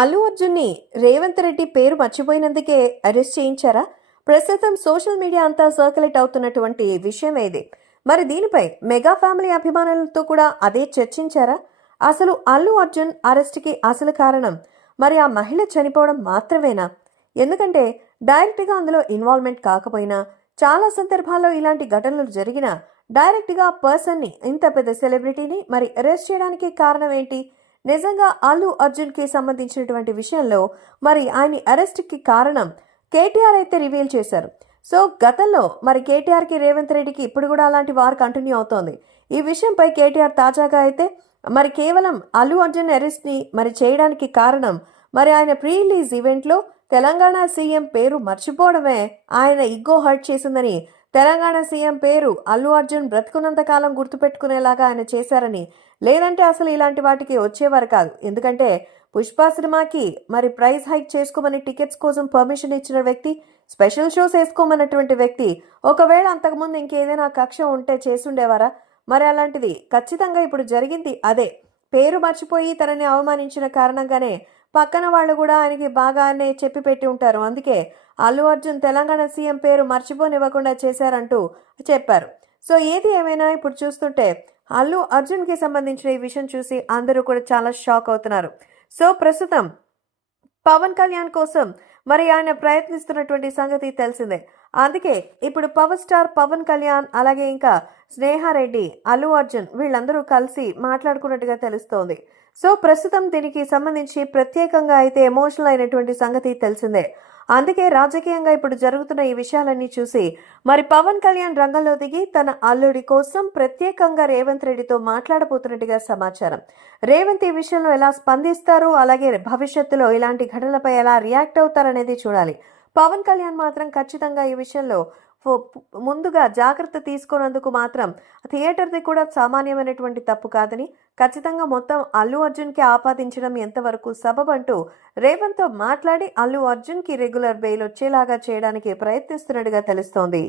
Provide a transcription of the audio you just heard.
అల్లు అర్జున్ని రేవంత్ రెడ్డి పేరు మర్చిపోయినందుకే అరెస్ట్ చేయించారా? ప్రస్తుతం సోషల్ మీడియా అంతా సర్క్యులేట్ అవుతున్నటువంటి విషయం ఇది. మరి దీనిపై మెగా ఫ్యామిలీ అభిమానులతో కూడా అదే చర్చించారా? అసలు అల్లు అర్జున్ అరెస్ట్కి అసలు కారణం? మరి ఆ మహిళ చనిపోవడం మాత్రమేనా? ఎందుకంటే డైరెక్ట్గా అందులో ఇన్వాల్వ్మెంట్ కాకపోయినా చాలా సందర్భాల్లో ఇలాంటి ఘటనలు జరిగినా డైరెక్ట్గా పర్సన్ని ఇంత పెద్ద సెలబ్రిటీని మరి అరెస్ట్ చేయడానికి కారణం ఏంటి? నిజంగా అల్లు అర్జున్కి సంబంధించినటువంటి విషయంలో మరి ఆయన అరెస్ట్కి కారణం కేటీఆర్ అయితే రివీల్ చేశారు. సో గతంలో మరి కేటీఆర్కి రేవంత్ రెడ్డికి ఇప్పుడు కూడా అలాంటి వార్ కంటిన్యూ అవుతోంది. ఈ విషయంపై కేటీఆర్ తాజాగా అయితే మరి కేవలం అల్లు అర్జున్ అరెస్ట్ని మరి చేయడానికి కారణం మరి ఆయన ప్రీ రిలీజ్ తెలంగాణ సీఎం పేరు మర్చిపోవడమే ఆయన ఇగ్గో హర్ట్ చేసిందని తెలంగాణ సీఎం పేరు అల్లు అర్జున్ బ్రతుకున్నంత కాలం గుర్తుపెట్టుకునేలాగా ఆయన చేశారని లేదంటే అసలు ఇలాంటి వాటికి వచ్చేవారు కాదు. ఎందుకంటే పుష్ప సినిమాకి మరి ప్రైస్ హైక్ చేసుకోమని టికెట్స్ కోసం పర్మిషన్ ఇచ్చిన వ్యక్తి స్పెషల్ షోస్ వేసుకోమన్నటువంటి వ్యక్తి ఒకవేళ అంతకుముందు ఇంకేదైనా కక్ష ఉంటే చేసుండేవారా? మరి అలాంటిది ఖచ్చితంగా ఇప్పుడు జరిగింది అదే. పేరు మర్చిపోయి తనని అవమానించిన కారణంగానే పక్కన వాళ్ళు కూడా ఆయనకి బాగానే చెప్పి పెట్టి ఉంటారు. అందుకే అల్లు అర్జున్ తెలంగాణ సీఎం పేరు మర్చిపోనివ్వకుండా చేశారంటూ చెప్పారు. సో ఏది ఏమైనా ఇప్పుడు చూస్తుంటే అల్లు అర్జున్కి సంబంధించిన ఈ విషయం చూసి అందరూ కూడా చాలా షాక్ అవుతున్నారు. సో ప్రస్తుతం పవన్ కళ్యాణ్ కోసం మరి ఆయన ప్రయత్నిస్తున్నటువంటి సంగతి తెలిసిందే. అందుకే ఇప్పుడు పవర్ స్టార్ పవన్ కళ్యాణ్ అలాగే ఇంకా స్నేహారెడ్డి అల్లు అర్జున్ వీళ్ళందరూ కలిసి మాట్లాడుకున్నట్టుగా తెలుస్తోంది. సో ప్రస్తుతం దీనికి సంబంధించి ప్రత్యేకంగా అయితే ఎమోషనల్ అయినటువంటి సంగతి తెలిసిందే. అందుకే రాజకీయంగా ఇప్పుడు జరుగుతున్న ఈ విషయాలన్నీ చూసి మరి పవన్ కళ్యాణ్ రంగంలో దిగి తన అల్లుడి కోసం ప్రత్యేకంగా రేవంత్ రెడ్డితో మాట్లాడబోతున్నట్టుగా సమాచారం. రేవంత్ ఈ విషయంలో ఎలా స్పందిస్తారు? అలాగే భవిష్యత్తులో ఇలాంటి ఘటనలపై ఎలా రియాక్ట్ అవుతారనేది చూడాలి. పవన్ కళ్యాణ్ మాత్రం ఖచ్చితంగా ఈ విషయంలో ఫో- ముందుగా జాగ్రత్త తీసుకున్నందుకు మాత్రం థియేటర్ది కూడా సామాన్యమైనటువంటి తప్పు కాదని ఖచ్చితంగా మొత్తం అల్లు అర్జున్కి ఆపాదించడం ఎంతవరకు సబబంటూ రేవంత్తో మాట్లాడి అల్లు అర్జున్కి రెగ్యులర్ బెయిల్ వచ్చేలాగా చేయడానికి ప్రయత్నిస్తున్నట్టుగా తెలుస్తోంది.